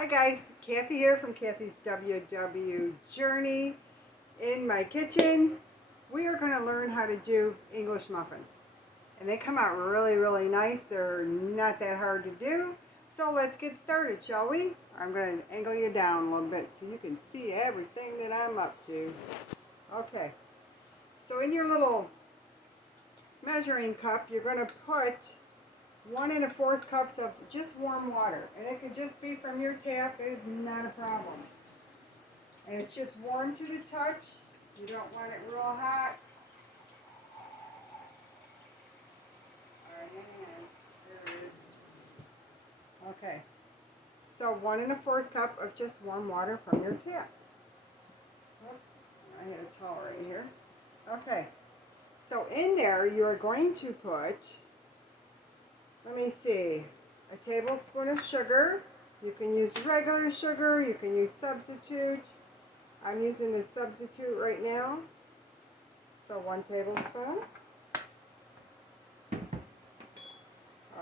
Hi guys, Kathy here from Kathy's WW Journey. In my kitchen, we are going to learn how to do English muffins. And they come out really nice. They're not that hard to do. So let's get started, shall we? I'm going to angle you down a little bit so you can see everything that I'm up to. Okay, so in your little measuring cup, you're going to put 1 1/4 cups of just warm water, and it could just be from your tap. Is not a problem. And it's just warm to the touch. You don't want it real hot. There it is. Okay. So 1 1/4 cup of just warm water from your tap. Oh, I had a towel right here. Okay. So in there you are going to put, let me see, a tablespoon of sugar. You can use regular sugar, you can use substitute. I'm using the substitute right now. So 1 tablespoon.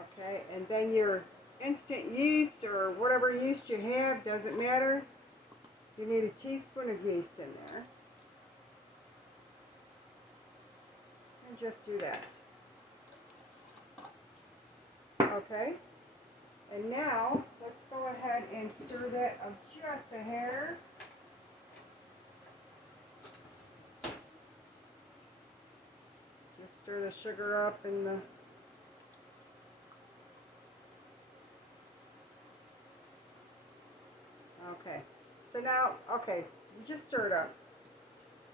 Okay, and then your instant yeast or whatever yeast you have, doesn't matter. You need a teaspoon of yeast in there. And just do that. Okay, and now let's go ahead and stir that up just a hair. Just stir the sugar up in the okay. So now, okay, you just stir it up.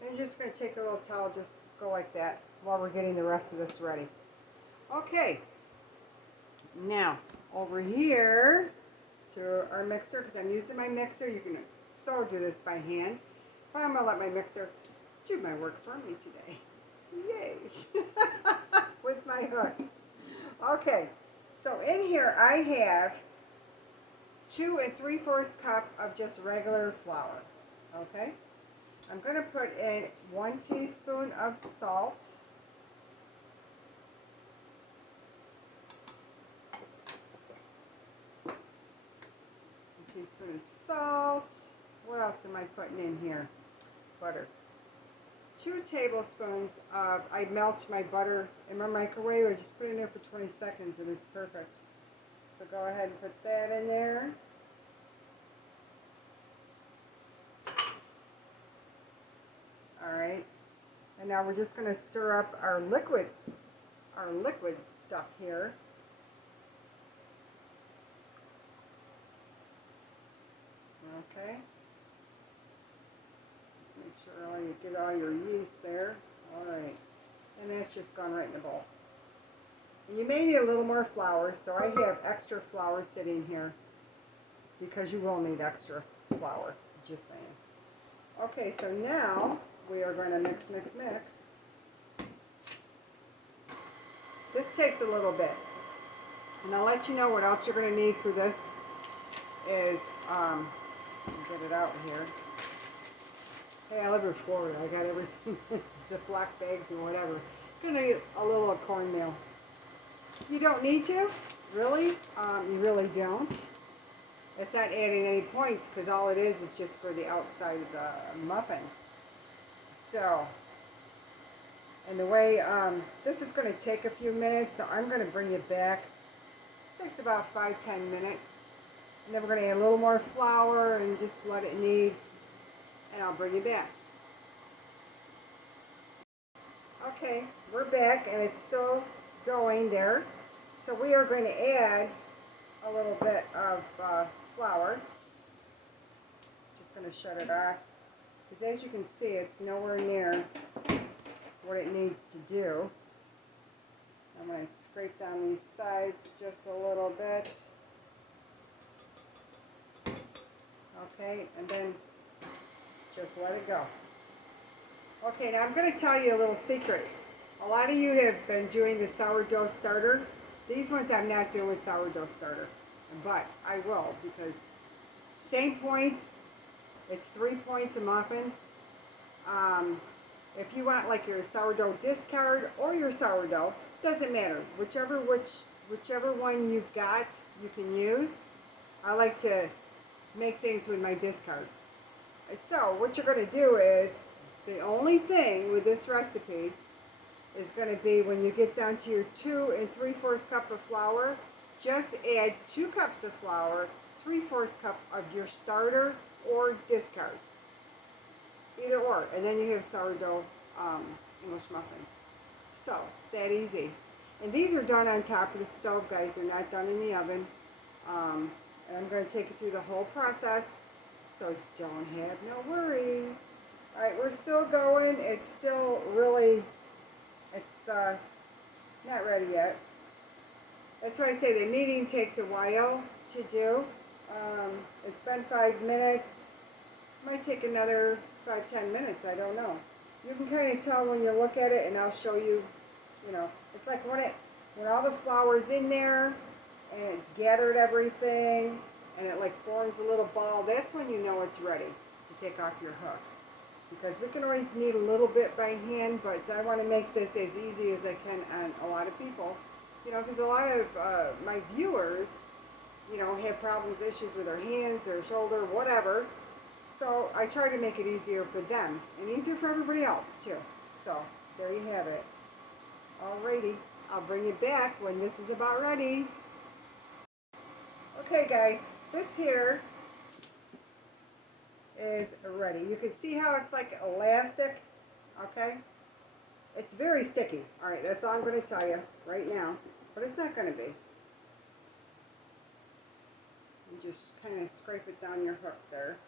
And you're just going to take a little towel, just go like that while we're getting the rest of this ready. Okay. Now, over here to our mixer, because I'm using my mixer. You can so do this by hand, but I'm going to let my mixer do my work for me today. Yay! With my hook. Okay, so in here I have 2 3/4 cup of just regular flour. Okay, I'm going to put in 1 teaspoon of salt. Teaspoon of salt. What else am I putting in here? Butter. 2 tablespoons of, I melt my butter in my microwave. I just put it in there for 20 seconds and it's perfect. So go ahead and put that in there. Alright. And now we're just going to stir up our liquid stuff here. Okay. Just make sure you get all your yeast there. Alright. And that's just gone right in the bowl. And you may need a little more flour, so I have extra flour sitting here because you will need extra flour. Just saying. Okay, so now we are going to mix. This takes a little bit. And I'll let you know what else you're going to need for this is, get it out here. Hey, I live in Florida. I got everything, Ziploc bags and whatever. Gonna get a little cornmeal. You don't need to, really. You really don't. It's not adding any points because all it is just for the outside of the muffins. So, and the way this is going to take a few minutes, so I'm going to bring it back. It takes about 5-10 minutes. And then we're going to add a little more flour and just let it knead. And I'll bring you back. Okay, we're back and it's still going there. So we are going to add a little bit of flour. Just going to shut it off. Because as you can see, it's nowhere near what it needs to do. I'm going to scrape down these sides just a little bit. Okay, and then just let it go. Okay, now I'm going to tell you a little secret. A lot of you have been doing the sourdough starter. These ones I'm not doing with sourdough starter, but I will because same points. It's 3 points a muffin. If you want like your sourdough discard or your sourdough, doesn't matter. Whichever one you've got, you can use. I like to make things with my discard. So what you're going to do is, the only thing with this recipe is going to be when you get down to your 2 3/4 cup of flour, just add 2 cups of flour, 3/4 cup of your starter or discard. Either or. And then you have sourdough English muffins. So, it's that easy. And these are done on top of the stove, guys. They're not done in the oven. And I'm going to take you through the whole process, so don't have no worries. Alright, we're still going. It's still really, it's not ready yet. That's why I say the kneading takes a while to do. It's been 5 minutes. Might take another 5-10 minutes, I don't know. You can kind of tell when you look at it, and I'll show you, you know, it's like when all the flour's in there, and it's gathered everything, and it like forms a little ball, that's when you know it's ready to take off your hook. Because we can always knead a little bit by hand, but I want to make this as easy as I can on a lot of people. You know, because a lot of my viewers, you know, have problems, issues with their hands, their shoulder, whatever. So I try to make it easier for them, and easier for everybody else too. So, there you have it. Alrighty, I'll bring you back when this is about ready. Okay guys, this here is ready. You can see how it's like elastic, okay? It's very sticky. Alright, that's all I'm going to tell you right now. But it's not going to be. You just kind of scrape it down your hook there.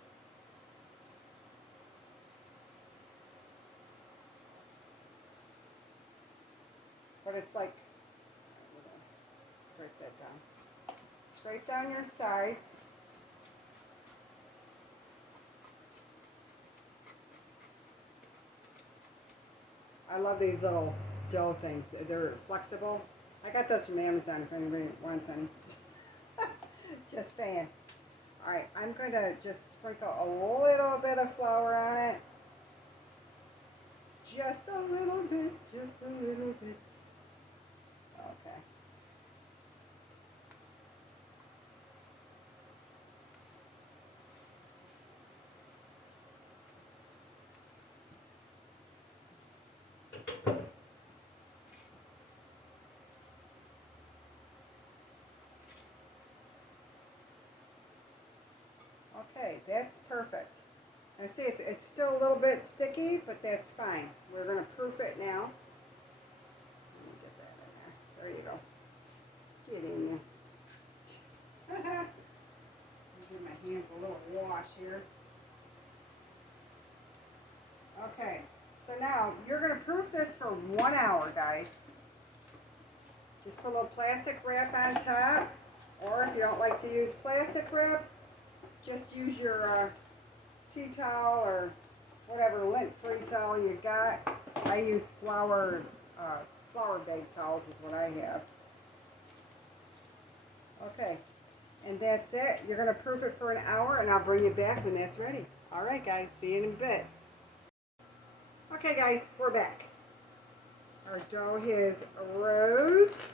But it's like, scrape that down. Scrape down your sides. I love these little dough things. They're flexible. I got those from Amazon if anybody wants any. Just saying. Alright, I'm going to just sprinkle a little bit of flour on it. Just a little bit, just a little bit. Okay. Okay, that's perfect. I see it's still a little bit sticky, but that's fine. We're going to proof it now. Let me get that in there. There you go. Get in there. Give my hands a little wash here. Okay, so now you're going to proof this for 1 hour, guys. Just put a little plastic wrap on top, or if you don't like to use plastic wrap, just use your tea towel or whatever lint-free towel you got. I use flour bag towels is what I have. Okay, and that's it. You're going to proof it for an hour, and I'll bring you back when that's ready. All right, guys, see you in a bit. Okay, guys, we're back. Our dough has rose.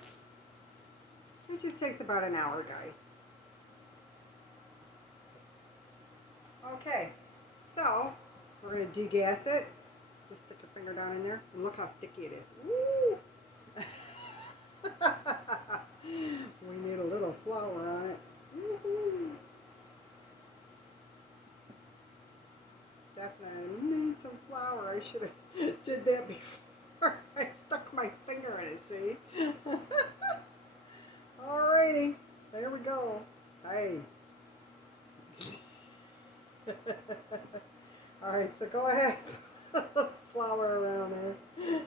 It just takes about an hour, guys. Okay, so we're going to degas it. Just stick your finger down in there, and look how sticky it is. Woo! We need a little flour on it. Woo-hoo. Definitely need some flour. I should have did that before I stuck my finger in it, see? Alrighty, there we go. Hey. Alright, so go ahead. Flour around there.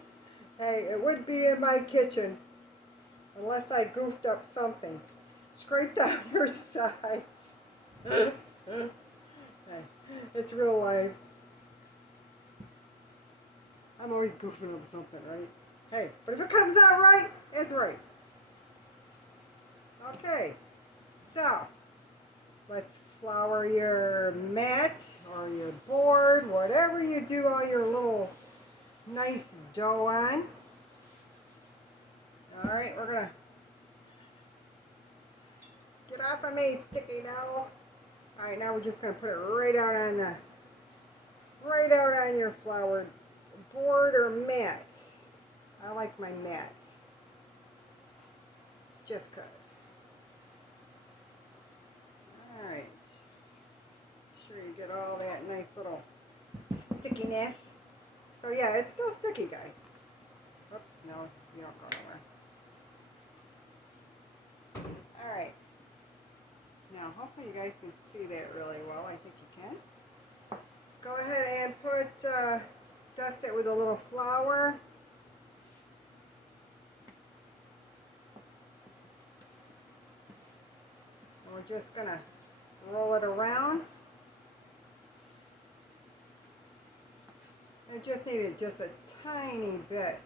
Hey, it would be in my kitchen unless I goofed up something. Scrape down your sides. Hey, it's real life. I'm always goofing up something, right? Hey, but if it comes out right, it's right. Okay, so let's flour your mat or your board, whatever you do all your little nice dough on. Alright, we're gonna get off of me, sticky dough. Alright, Alright, now we're just going to put it right out on your flour board or mat. I like my mat. Just cause. Alright. Sure you get all that nice little stickiness. So yeah, it's still sticky, guys. Oops, no, you don't go anywhere. Alright. Now, hopefully you guys can see that really well. I think you can. Go ahead and dust it with a little flour. And we're just going to roll it around. It just needed just a tiny bit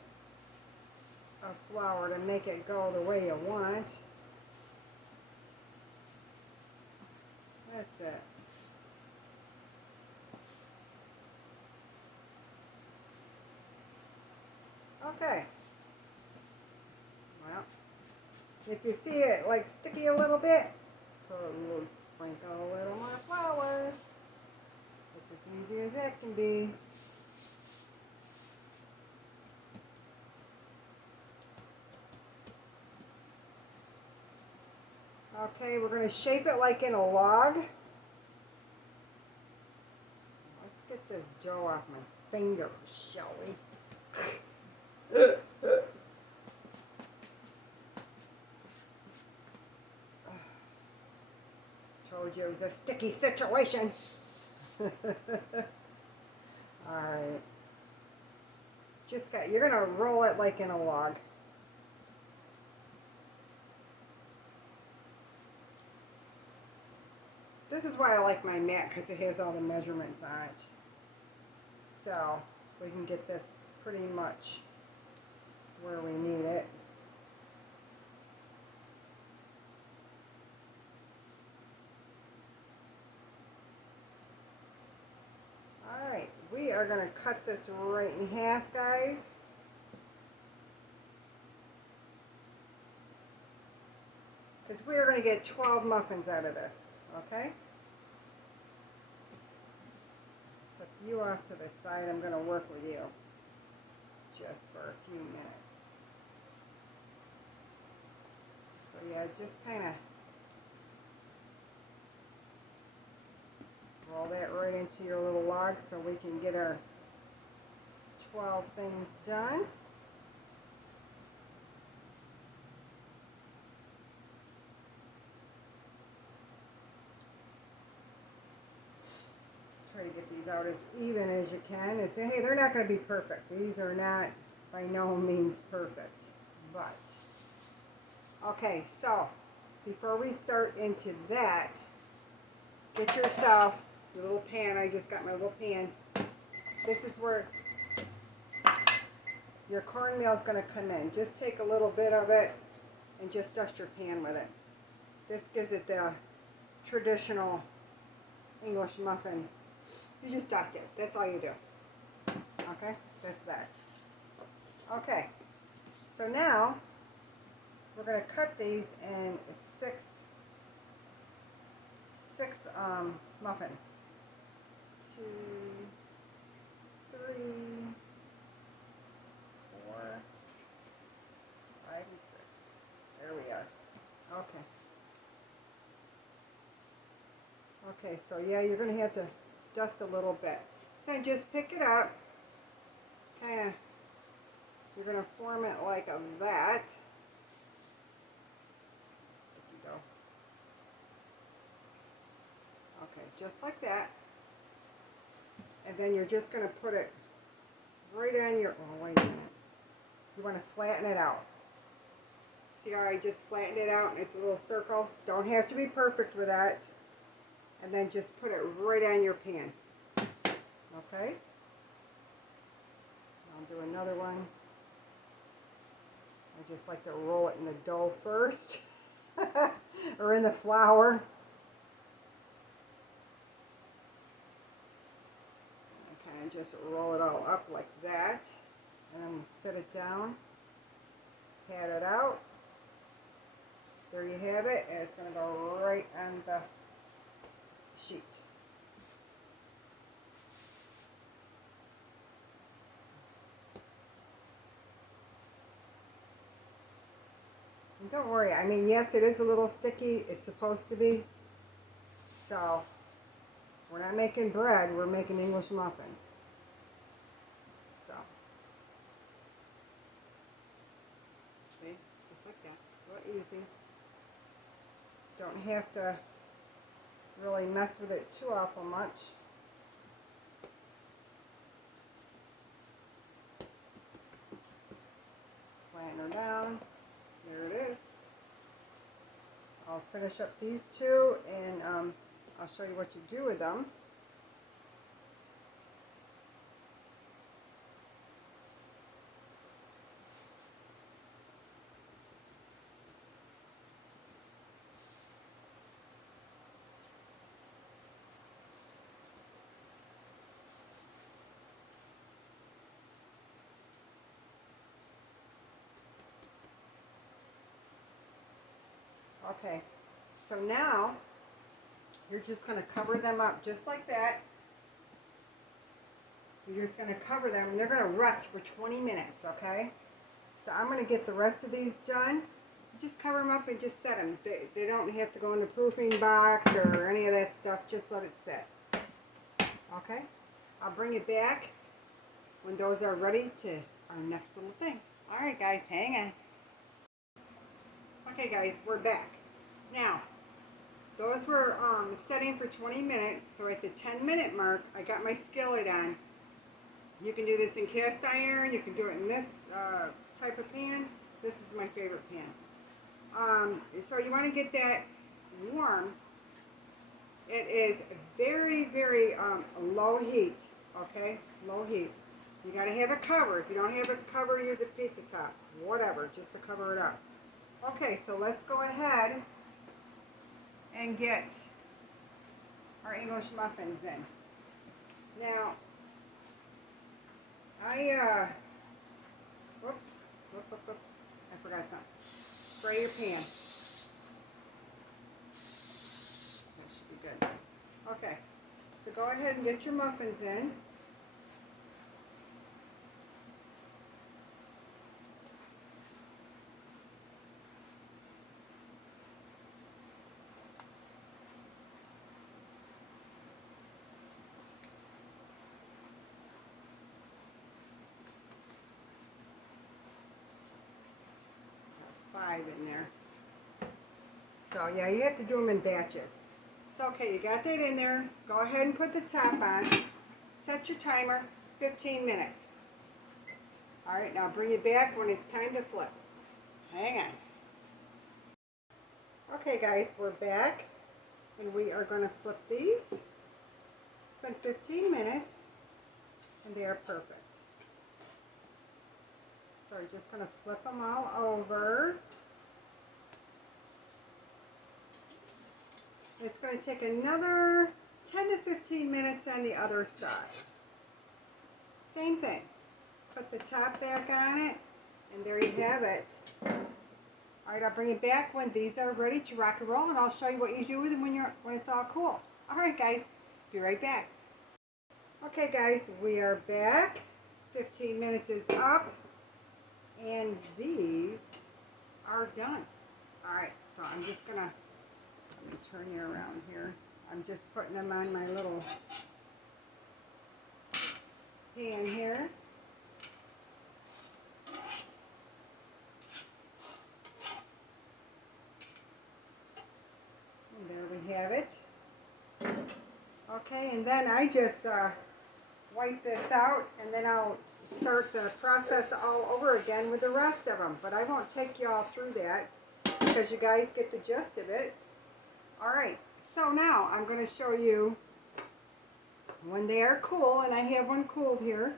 of flour to make it go the way you want. That's it. Okay. Well, if you see it like sticky a little bit, sprinkle a little more flour. It's as easy as that can be. Okay, we're going to shape it like in a log. Let's get this dough off my fingers, shall we? Told you it was a sticky situation. Alright. You're going to roll it like in a log. This is why I like my mat, because it has all the measurements on it. So we can get this pretty much where we need it. Alright, we are going to cut this right in half, guys. Because we are going to get 12 muffins out of this, okay? Set you off to the side. I'm going to work with you just for a few minutes. So yeah, just kind of roll that right into your little log so we can get our 12 things done. Try to get these out as even as you can. Hey, they're not going to be perfect. These are not by no means perfect, but okay. So before we start into that, get yourself your little pan. I just got my little pan. This is where your cornmeal is going to come in. Just take a little bit of it and just dust your pan with it. This gives it the traditional English muffin. You just dust it. That's all you do. Okay? That's that. Okay. So now we're going to cut these in six muffins. 2, 3, 4, 5, and 6. There we are. Okay. Okay, so yeah, you're going to have to dust a little bit. So just pick it up, kind of, you're going to form it like that. Sticky dough. Okay, just like that. And then you're just going to put it right on your, oh wait a minute. You want to flatten it out. See how I just flattened it out and it's a little circle? Don't have to be perfect with that. And then just put it right on your pan. Okay? I'll do another one. I just like to roll it in the dough first. Or in the flour. And kind of just roll it all up like that. And then set it down. Pat it out. There you have it. And it's going to go right on the sheet. And don't worry, I mean, yes, it is a little sticky. It's supposed to be. So, we're not making bread, we're making English muffins. So, see, just like that, real easy. Don't have to really mess with it too awful much. Flatten her down. There it is. I'll finish up these two, and I'll show you what you do with them. Okay, so now you're just going to cover them up just like that. You're just going to cover them, and they're going to rest for 20 minutes, okay? So I'm going to get the rest of these done. Just cover them up and just set them. They don't have to go in the proofing box or any of that stuff. Just let it sit. Okay? I'll bring it back when those are ready to our next little thing. Alright guys, hang on. Okay guys, we're back. Now, those were setting for 20 minutes, so at the 10-minute mark, I got my skillet on. You can do this in cast iron, you can do it in this type of pan. This is my favorite pan. So you want to get that warm. It is very, very low heat, okay? Low heat. You got to have it covered. If you don't have it covered, use a pizza top. Whatever, just to cover it up. Okay, so let's go ahead and get our English muffins in. Now, whoops, I forgot something. Spray your pan. That should be good. Okay, so go ahead and get your muffins in. In there. So yeah, you have to do them in batches. So okay, you got that in there. Go ahead and put the top on. Set your timer, 15 minutes. Alright, now bring it back when it's time to flip. Hang on. Okay guys, we're back and we are going to flip these. It's been 15 minutes and they are perfect. So we're just going to flip them all over. It's going to take another 10 to 15 minutes on the other side. Same thing. Put the top back on it, and there you have it. Alright, I'll bring it back when these are ready to rock and roll, and I'll show you what you do with them when it's all cool. Alright guys, be right back. Okay guys, we are back. 15 minutes is up, and these are done. Alright, so I'm just going to let me turn you around here. I'm just putting them on my little pan here. And there we have it. Okay, and then I just wipe this out, and then I'll start the process all over again with the rest of them. But I won't take you all through that because you guys get the gist of it. Alright, so now I'm going to show you when they are cool, and I have one cooled here.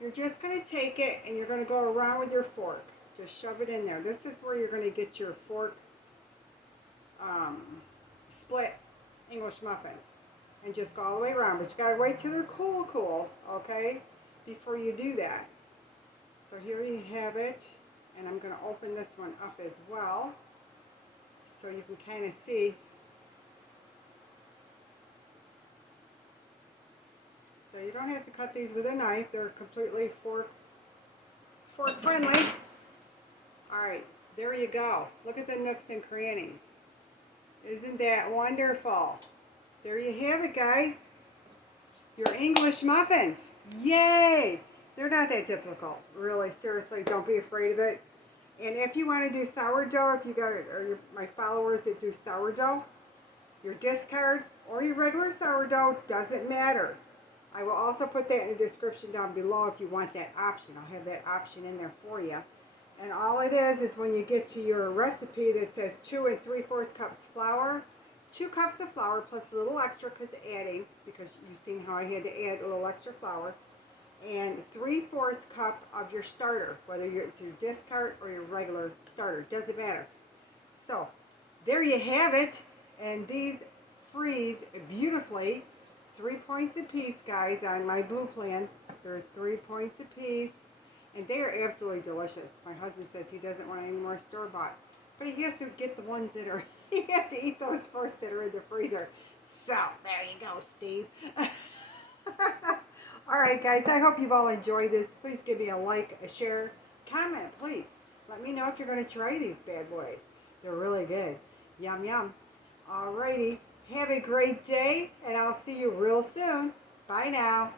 You're just going to take it and you're going to go around with your fork. Just shove it in there. This is where you're going to get your fork split English muffins. And just go all the way around. But you got to wait till they're cool, okay, before you do that. So here you have it. And I'm going to open this one up as well, so you can kind of see don't have to cut these with a knife. They're completely fork friendly. Alright, there you go. Look at the nooks and crannies. Isn't that wonderful? There you have it, guys. Your English muffins. Yay! They're not that difficult. Really, seriously, don't be afraid of it. And if you want to do sourdough, if you got my followers that do sourdough, your discard or your regular sourdough, doesn't matter. I will also put that in the description down below if you want that option. I'll have that option in there for you. And all it is when you get to your recipe that says 2 3/4 cups flour, 2 cups of flour plus a little extra because you've seen how I had to add a little extra flour, and 3/4 cup of your starter, whether it's your discard or your regular starter, doesn't matter. So there you have it, and these freeze beautifully. 3 points a piece, guys, on my blue plan. They're 3 points a piece, and they are absolutely delicious. My husband says he doesn't want any more store-bought, but he has to get the ones that are, he has to eat those first that are in the freezer. So there you go, Steve. Alright guys, I hope you've all enjoyed this. Please give me a like, a share, comment, please. Let me know if you're going to try these bad boys. They're really good. Yum, yum. Alrighty, have a great day, and I'll see you real soon. Bye now.